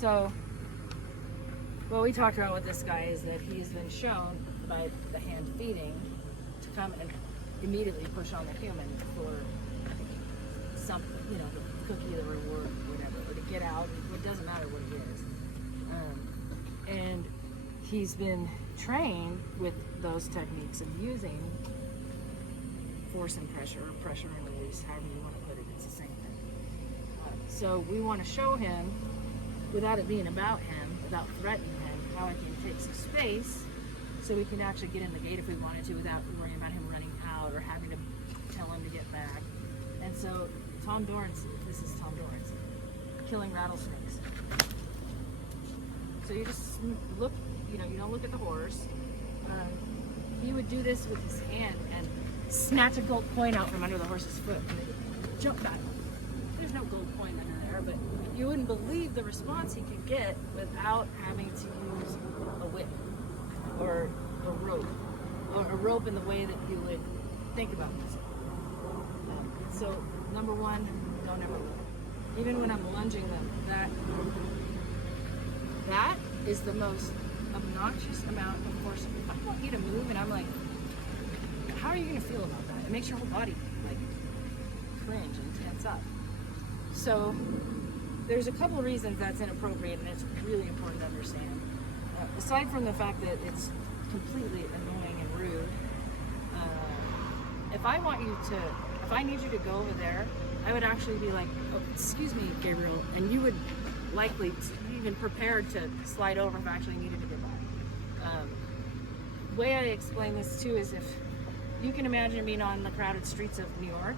So what we talked about with this guy is that he's been shown by the hand feeding to come and immediately push on the human for some, you know, the cookie, the reward, whatever, or to get out. It doesn't matter what it is. And he's been trained with those techniques of using force and pressure, or pressure and release, however you want to put it. It's the same thing. So we want to show him, without it being about him, without threatening him, how I can take some space so we can actually get in the gate if we wanted to without worrying about him running out or having to tell him to get back. And so Tom Dorrance, this is Tom Dorrance, killing rattlesnakes. So you just look, you know, you don't look at the horse. He would do this with his hand and snatch a gold coin out from under the horse's foot and it would jump back. There's no gold coin under there, but you wouldn't believe the response he could get without having to use a whip or a rope in the way that you would think about this. So number one, don't ever look. Even when I'm lunging them, that is the most obnoxious amount of force. If I want you to move and I'm like, how are you gonna feel about that? It makes your whole body like cringe and tense up. So there's a couple of reasons that's inappropriate, and it's really important to understand. Aside from the fact that it's completely annoying and rude, if I need you to go over there, I would actually be like, oh, excuse me, Gabriel, and you would likely even prepared to slide over if I actually needed to get back. The way I explain this too is if you can imagine being on the crowded streets of New York,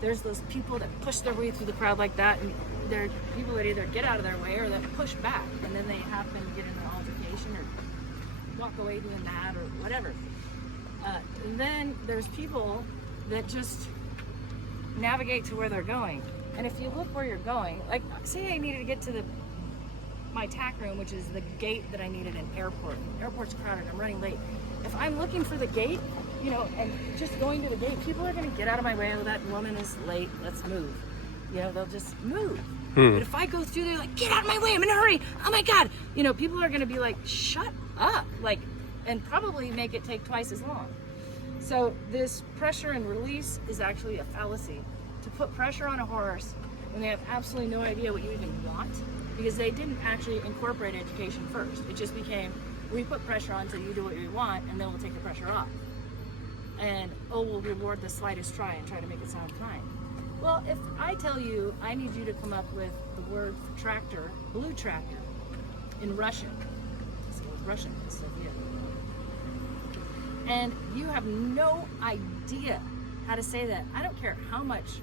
there's those people that push their way through the crowd like that, and there are people that either get out of their way or that push back, and then they happen to get in an altercation or walk away doing that or whatever. And then there's people that just navigate to where they're going. And if you look where you're going, like say I needed to get to my tack room, which is the gate that I needed in airport. Airport's crowded, I'm running late. If I'm looking for the gate, you know, and just going to the gate, people are gonna get out of my way. Oh, that woman is late, let's move. You know, they'll just move. But if I go through there like, get out of my way, I'm in a hurry, oh my God. You know, people are gonna be like, shut up, like, and probably make it take twice as long. So this pressure and release is actually a fallacy. To put pressure on a horse when they have absolutely no idea what you even want, because they didn't actually incorporate education first. It just became, we put pressure on until you do what you want, and then we'll take the pressure off. And, oh, we'll reward the slightest try and try to make it sound kind. Well, if I tell you, I need you to come up with the word for tractor, blue tractor, in Russian. So Russian is Soviet. And you have no idea how to say that. I don't care how much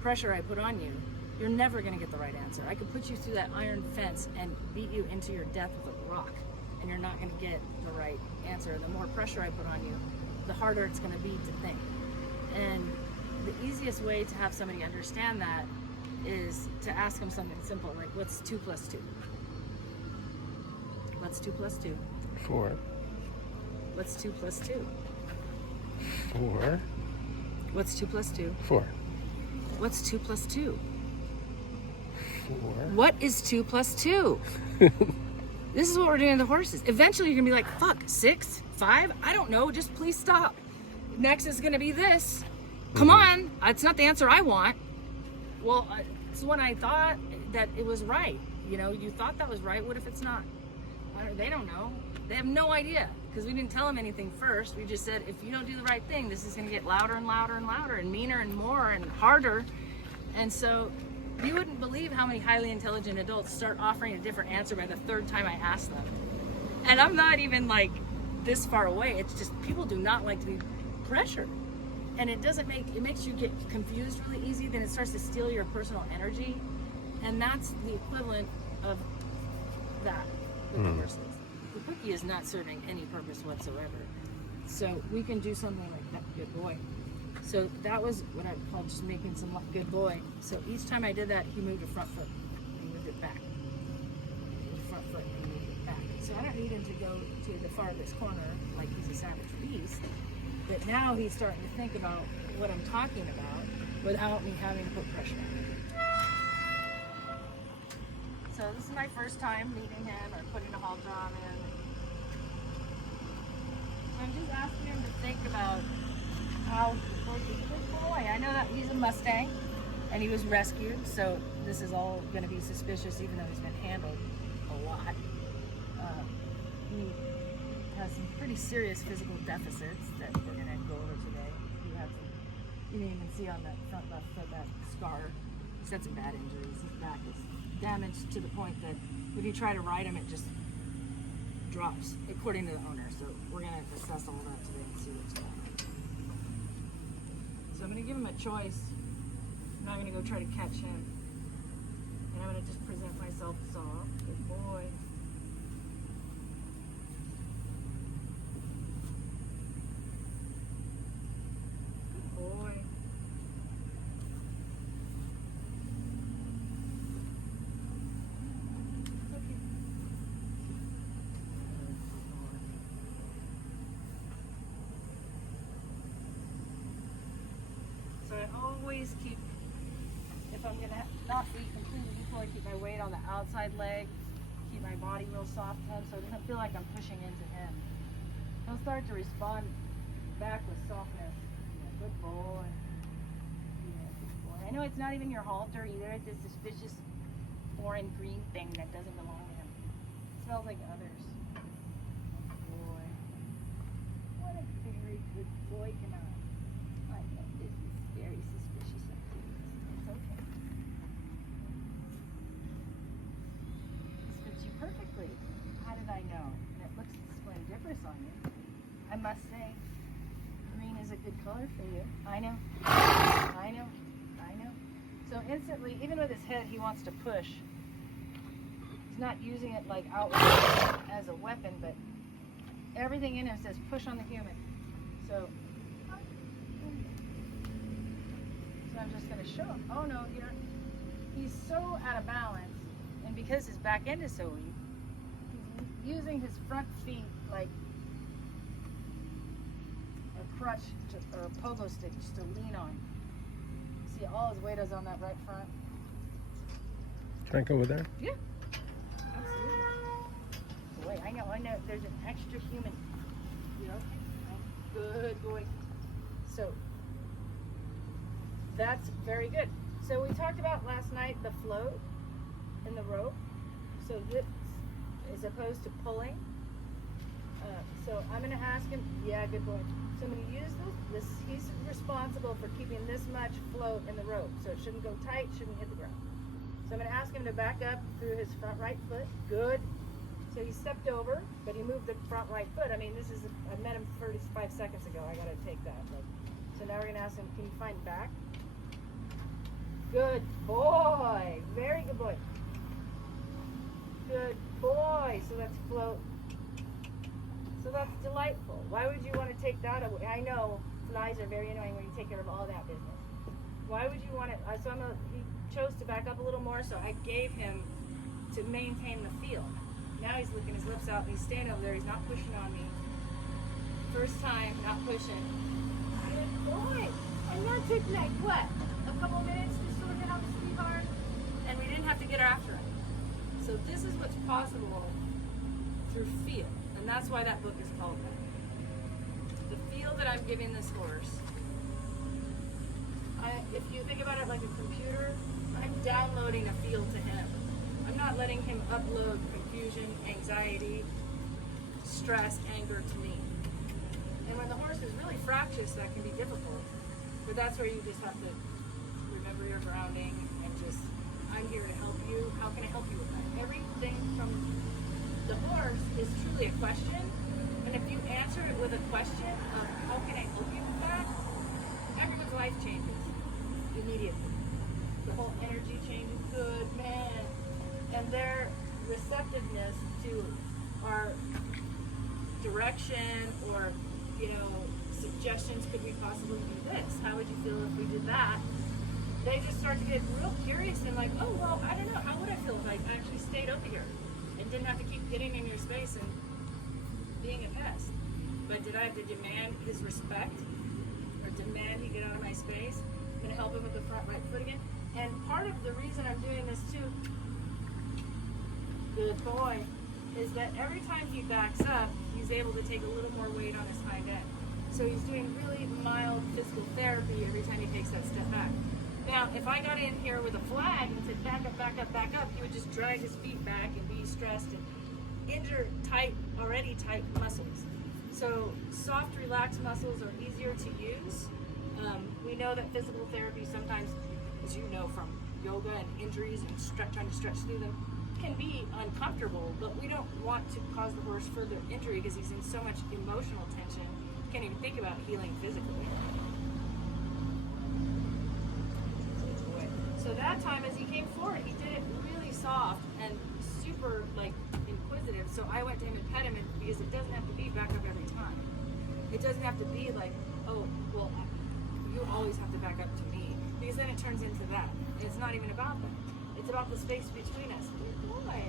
pressure I put on you, you're never gonna get the right answer. I could put you through that iron fence and beat you into your death with a rock, and you're not gonna get the right answer. The more pressure I put on you, the harder it's gonna be to think. And the easiest way to have somebody understand that is to ask them something simple, like what's 2 plus 2? What's 2 plus 2? 4. What's 2 plus 2? 4. What's 2 plus 2? 4. What's 2 plus 2? 4. What is 2 plus 2? This is what we're doing to the horses. Eventually you're gonna be like, fuck, 6, 5? I don't know, just please stop. Next is gonna be this. Come on, it's not the answer I want. Well, it's when I thought that it was right. You know, you thought that was right, what if it's not? They don't know. They have no idea, because we didn't tell them anything first. We just said, if you don't do the right thing, this is gonna get louder and louder and louder and meaner and more and harder. And so you wouldn't believe how many highly intelligent adults start offering a different answer by the 3rd time I ask them. And I'm not even like this far away. It's just people do not like to be pressured. And it makes you get confused really easy, then it starts to steal your personal energy. And that's the equivalent of that with the horses. The cookie is not serving any purpose whatsoever. So we can do something like that, good boy. So that was what I called just making some good boy. So each time I did that, he moved a front foot. He moved it back. The front foot, and moved it back. So I don't need him to go to the farthest corner like he's a savage beast. But now he's starting to think about what I'm talking about without me having to put pressure on him. So this is my first time meeting him or putting a halter on him. So I'm just asking him to think about how the horse is a good boy. I know that he's a Mustang and he was rescued, so this is all going to be suspicious even though he's been handled a lot. He has some pretty serious physical deficits that we're going to go over today. He had some, you didn't even see on that front left foot, that scar. He's had some bad injuries. His back is damaged to the point that if you try to ride him, it just drops, according to the owner. So we're going to assess all that today and see what's going on. So I'm going to give him a choice. I'm not going to go try to catch him. And I'm going to just present myself soft. Good boy. Good boy. Okay. So I always keep, if I'm gonna not be completely equal, I keep my weight on the outside leg, keep my body real soft to him so it doesn't feel like I'm pushing into him. He'll start to respond back with softness. Yeah, good boy. Yeah, good boy. I know it's not even your halter either, it's this suspicious foreign green thing that doesn't belong to him. It smells like others. Good boy. What a very good boy tonight. I know this is very suspicious of things. It's okay. This fits you perfectly. How did I know? And it looks splendiferous on you. I must say, green is a good color for you. I know. I know. I know. So instantly, even with his head, he wants to push. He's not using it like outright as a weapon, but everything in him says push on the human. So I'm just going to show him. Oh no, he's so out of balance, and because his back end is so weak, he's using his front feet like a crutch or a pogo stick just to lean on. See, all his weight is on that right front. Can I go over there? Yeah, absolutely. Wait, I know. There's an extra human. You know, good boy. So that's very good. So we talked about last night the float in the rope. So this is opposed to pulling. So I'm going to ask him. Yeah, good boy. So I'm going to use this. He's responsible for keeping this much float in the rope. So it shouldn't go tight, shouldn't hit the ground. So I'm going to ask him to back up through his front right foot. Good. So he stepped over, but he moved the front right foot. I mean, I met him 35 seconds ago. I got to take that. So now we're going to ask him, can you find back? Good boy. Very good boy. Good boy. So that's float. So that's delightful. Why would you want to take that away? I know flies are very annoying when you take care of all that business. Why would you want it? So he chose to back up a little more, so I gave him to maintain the field. Now he's licking his lips out and he's standing over there. He's not pushing on me. First time, not pushing. Good boy. And that took like what? A couple minutes to sort it out, sweetheart? And we didn't have to get after him. So this is what's possible through feel. And that's why that book is called that. The feel that I'm giving this horse. If you think about it like a computer, I'm downloading a feel to him. I'm not letting him upload confusion, anxiety, stress, anger to me. And when the horse is really fractious, that can be difficult. But that's where you just have to remember your grounding and just, I'm here to help you. How can I help you with that? Everything from the horse is truly a question. And if you answer it with a question of how can I help you with that, everyone's life changes immediately. The whole energy changes. Good man. And their receptiveness to our direction or, suggestions, could we possibly do this? How would you feel if we did that? They just start to get real curious and like, oh, well, I don't know. How would I feel if I actually stayed over here and didn't have to keep getting in your space and being a pest? But did I have to demand his respect or demand he get out of my space? I'm going to help him with the front right foot again. And part of the reason I'm doing this too good boy, is that every time he backs up, he's able to take a little more weight on his hind end. So he's doing really mild physical therapy every time he takes that step back. Now, if I got in here with a flag and said back up, back up, back up, he would just drag his feet back and be stressed and injure already tight muscles. So soft, relaxed muscles are easier to use. We know that physical therapy sometimes, as you know from yoga and injuries and trying to stretch through them, can be uncomfortable, but we don't want to cause the horse further injury because he's in so much emotional tension, can't even think about healing physically. So that time as he came forward, he did it really soft and super like inquisitive. So I went to him and pet him because it doesn't have to be back up every time. It doesn't have to be like, oh, well, you always have to back up to me, because then it turns into that. And it's not even about that. It's about the space between us. Good boy.